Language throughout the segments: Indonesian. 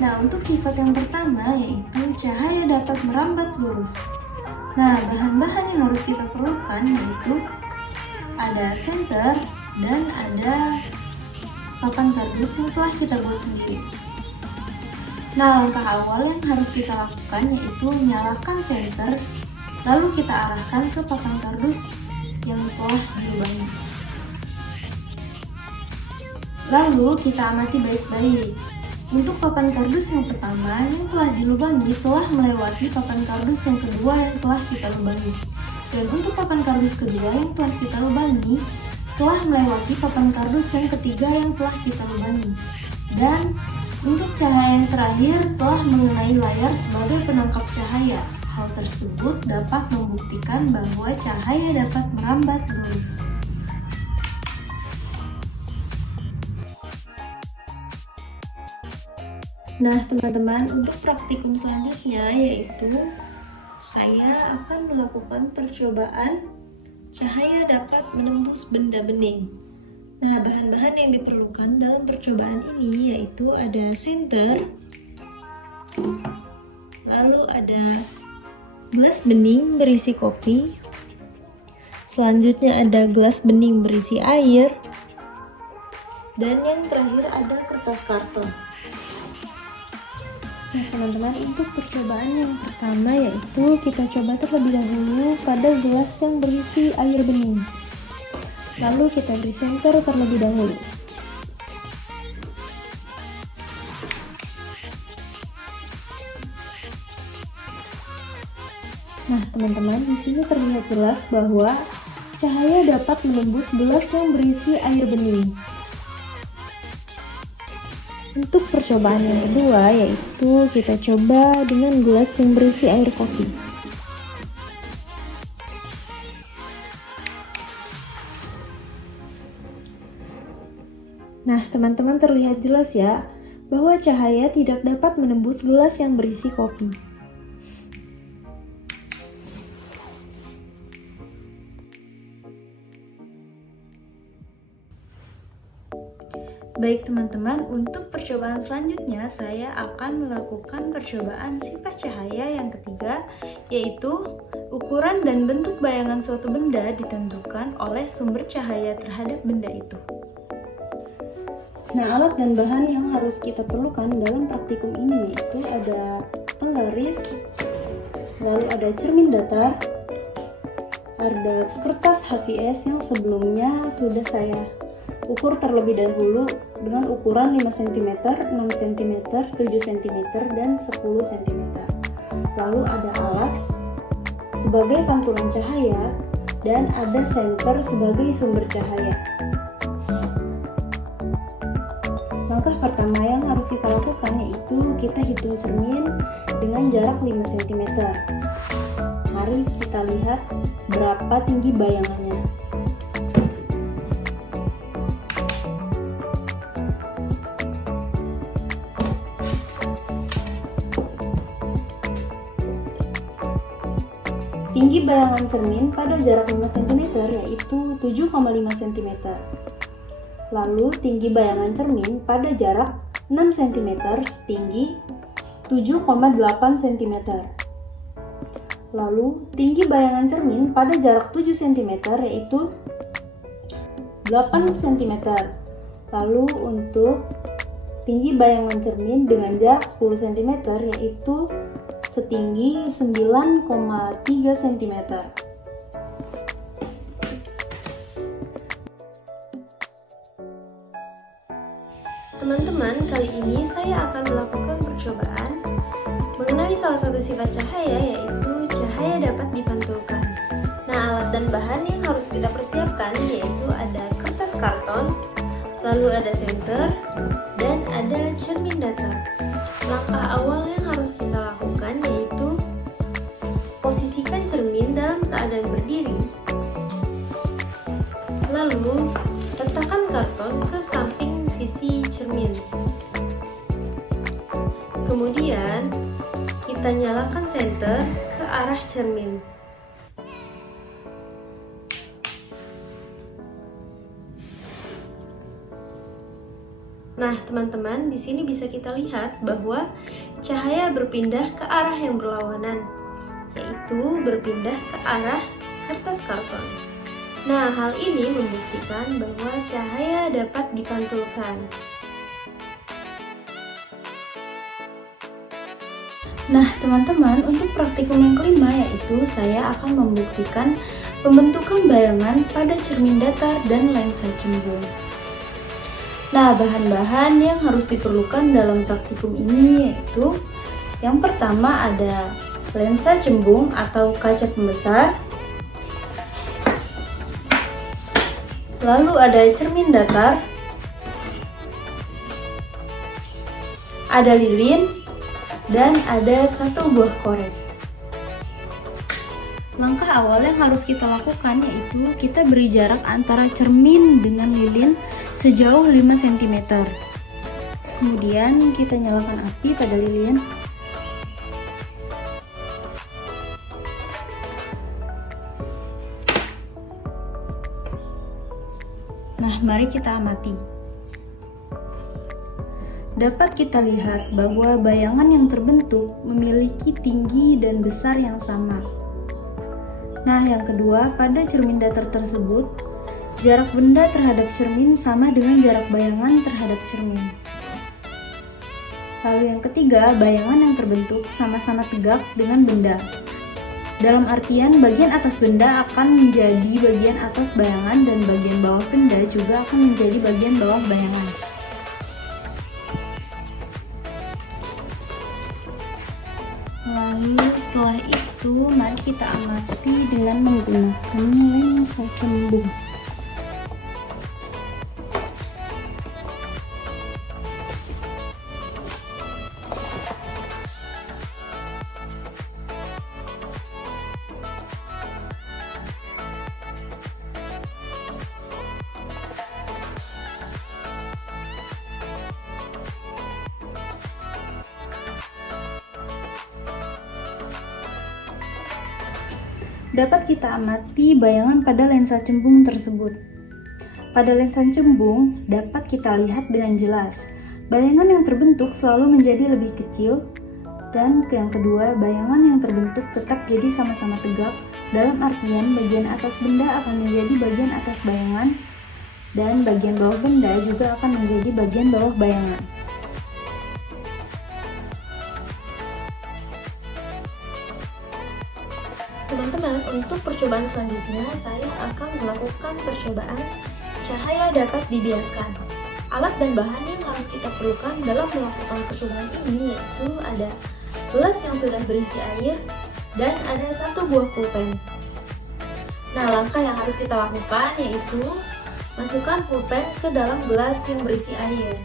Nah, untuk sifat yang pertama yaitu cahaya dapat merambat lurus. Nah, bahan-bahan yang harus kita perlukan yaitu ada senter dan ada papan kardus yang telah kita buat sendiri. Nah, langkah awal yang harus kita lakukan yaitu nyalakan senter, lalu kita arahkan ke papan kardus yang telah dilubangi. Lalu kita amati baik-baik. Untuk papan kardus yang pertama yang telah dilubangi telah melewati papan kardus yang kedua yang telah kita lubangi. Dan untuk papan kardus kedua yang telah kita lubangi telah melewati papan kardus yang ketiga yang telah kita lubangi. Dan untuk cahaya yang terakhir telah mengenai layar sebagai penangkap cahaya. Hal tersebut dapat membuktikan bahwa cahaya dapat merambat lurus. Nah, teman-teman, untuk praktikum selanjutnya yaitu saya akan melakukan percobaan cahaya dapat menembus benda bening. Nah, bahan-bahan yang diperlukan dalam percobaan ini yaitu ada senter, lalu ada gelas bening berisi kopi, selanjutnya ada gelas bening berisi air, dan yang terakhir ada kertas karton. Nah, teman-teman, untuk percobaan yang pertama yaitu kita coba terlebih dahulu pada gelas yang berisi air bening. Lalu kita beri senter terlebih dahulu. Nah, teman-teman, di sini terlihat jelas bahwa cahaya dapat menembus gelas yang berisi air bening. Untuk percobaan yang kedua yaitu kita coba dengan gelas yang berisi air kopi. Nah, teman-teman, terlihat jelas ya bahwa cahaya tidak dapat menembus gelas yang berisi kopi. Baik teman-teman, untuk percobaan selanjutnya saya akan melakukan percobaan sifat cahaya yang ketiga, yaitu ukuran dan bentuk bayangan suatu benda ditentukan oleh sumber cahaya terhadap benda itu. Nah, alat dan bahan yang harus kita perlukan dalam praktikum ini yaitu ada penggaris, lalu ada cermin datar, ada kertas HVS yang sebelumnya sudah saya ukur terlebih dahulu dengan ukuran 5 cm, 6 cm, 7 cm, dan 10 cm. Lalu ada alas sebagai pantulan cahaya dan ada senter sebagai sumber cahaya. Langkah pertama yang harus kita lakukan yaitu kita hitung cermin dengan jarak 5 cm. Mari kita lihat berapa tinggi bayangannya. Tinggi bayangan cermin pada jarak 5 cm yaitu 7,5 cm. Lalu tinggi bayangan cermin pada jarak 6 cm setinggi 7,8 cm. Lalu tinggi bayangan cermin pada jarak 7 cm yaitu 8 cm. Lalu untuk tinggi bayangan cermin dengan jarak 10 cm yaitu setinggi 9,3 cm. Teman-teman, kali ini saya akan melakukan percobaan mengenai salah satu sifat cahaya yaitu cahaya dapat dipantulkan. Nah, alat dan bahan yang harus kita persiapkan yaitu ada kertas karton, lalu ada senter, dan ada cermin datar. Langkah awal yang harus kita lakukan yaitu posisikan cermin dalam keadaan berdiri. Lalu letakkan karton ke samping sisi cermin. Kemudian kita nyalakan senter ke arah cermin. Nah, Nah, teman-teman, di sini bisa kita lihat bahwa cahaya berpindah ke arah yang berlawanan, yaitu berpindah ke arah kertas karton. Nah, hal ini membuktikan bahwa cahaya dapat dipantulkan. Nah, teman-teman, untuk praktikum yang kelima yaitu saya akan membuktikan pembentukan bayangan pada cermin datar dan lensa cembung. Nah, bahan-bahan yang harus diperlukan dalam praktikum ini yaitu yang pertama ada lensa cembung atau kaca pembesar, lalu ada cermin datar, ada lilin, dan ada satu buah korek. Langkah awal yang harus kita lakukan yaitu kita beri jarak antara cermin dengan lilin sejauh 5 cm. Kemudian kita nyalakan api pada lilin. Nah, mari kita amati. Dapat kita lihat bahwa bayangan yang terbentuk memiliki tinggi dan besar yang sama. Nah, yang kedua, pada cermin datar tersebut, jarak benda terhadap cermin sama dengan jarak bayangan terhadap cermin. Lalu yang ketiga, bayangan yang terbentuk sama-sama tegak dengan benda. Dalam artian, bagian atas benda akan menjadi bagian atas bayangan dan bagian bawah benda juga akan menjadi bagian bawah bayangan. Lalu setelah itu, mari kita amati dengan menggunakan lensa cembung. Dapat kita amati bayangan pada lensa cembung tersebut. Pada lensa cembung dapat kita lihat dengan jelas bayangan yang terbentuk selalu menjadi lebih kecil, dan yang kedua, bayangan yang terbentuk tetap jadi sama-sama tegak, dalam artian bagian atas benda akan menjadi bagian atas bayangan dan bagian bawah benda juga akan menjadi bagian bawah bayangan. Teman-teman, untuk percobaan selanjutnya saya akan melakukan percobaan cahaya dapat dibiaskan. Alat dan bahan yang harus kita perlukan dalam melakukan percobaan ini yaitu ada gelas yang sudah berisi air dan ada satu buah pulpen. Nah, langkah yang harus kita lakukan yaitu masukkan pulpen ke dalam gelas yang berisi air.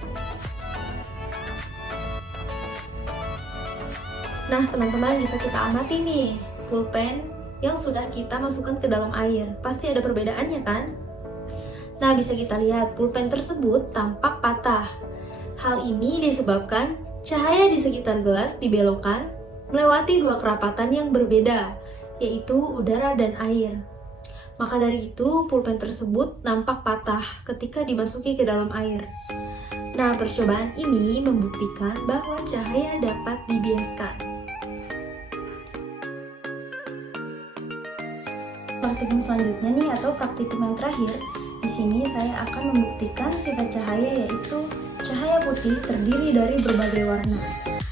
Nah, teman-teman, bisa kita amati nih pulpen yang sudah kita masukkan ke dalam air. Pasti ada perbedaannya kan? Nah, bisa kita lihat pulpen tersebut tampak patah. Hal ini disebabkan cahaya di sekitar gelas dibelokkan melewati dua kerapatan yang berbeda, yaitu udara dan air. Maka dari itu, pulpen tersebut nampak patah ketika dimasuki ke dalam air. Nah, percobaan ini membuktikan bahwa cahaya dapat dibiaskan. Praktikum selanjutnya nih, atau praktikum yang terakhir, di sini saya akan membuktikan sifat cahaya yaitu cahaya putih terdiri dari berbagai warna.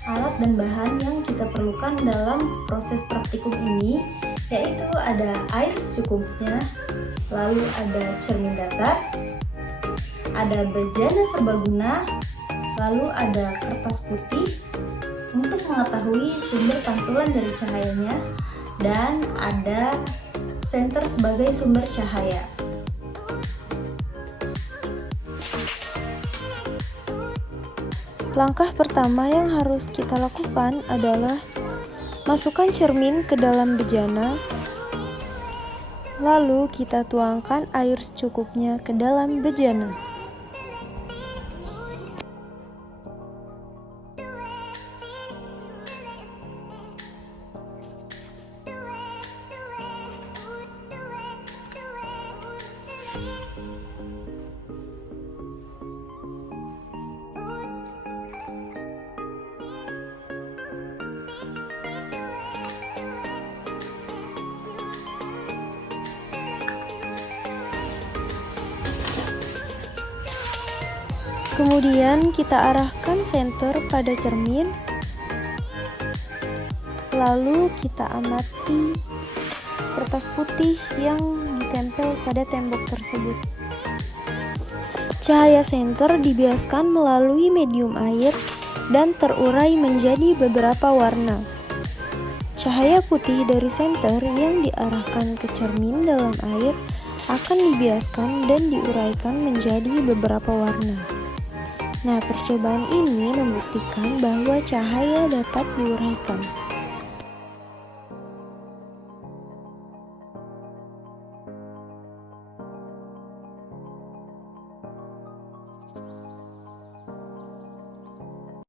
Alat dan bahan yang kita perlukan dalam proses praktikum ini yaitu ada air secukupnya, lalu ada cermin datar, ada bejana serbaguna, lalu ada kertas putih untuk mengetahui sumber pantulan dari cahayanya, dan ada senter sebagai sumber cahaya. Langkah pertama yang harus kita lakukan adalah masukkan cermin ke dalam bejana, lalu kita tuangkan air secukupnya ke dalam bejana. Kemudian kita arahkan senter pada cermin, lalu kita amati kertas putih yang ditempel pada tembok tersebut. Cahaya senter dibiaskan melalui medium air dan terurai menjadi beberapa warna. Cahaya putih dari senter yang diarahkan ke cermin dalam air akan dibiaskan dan diuraikan menjadi beberapa warna. Nah, percobaan ini membuktikan bahwa cahaya dapat diuraikan.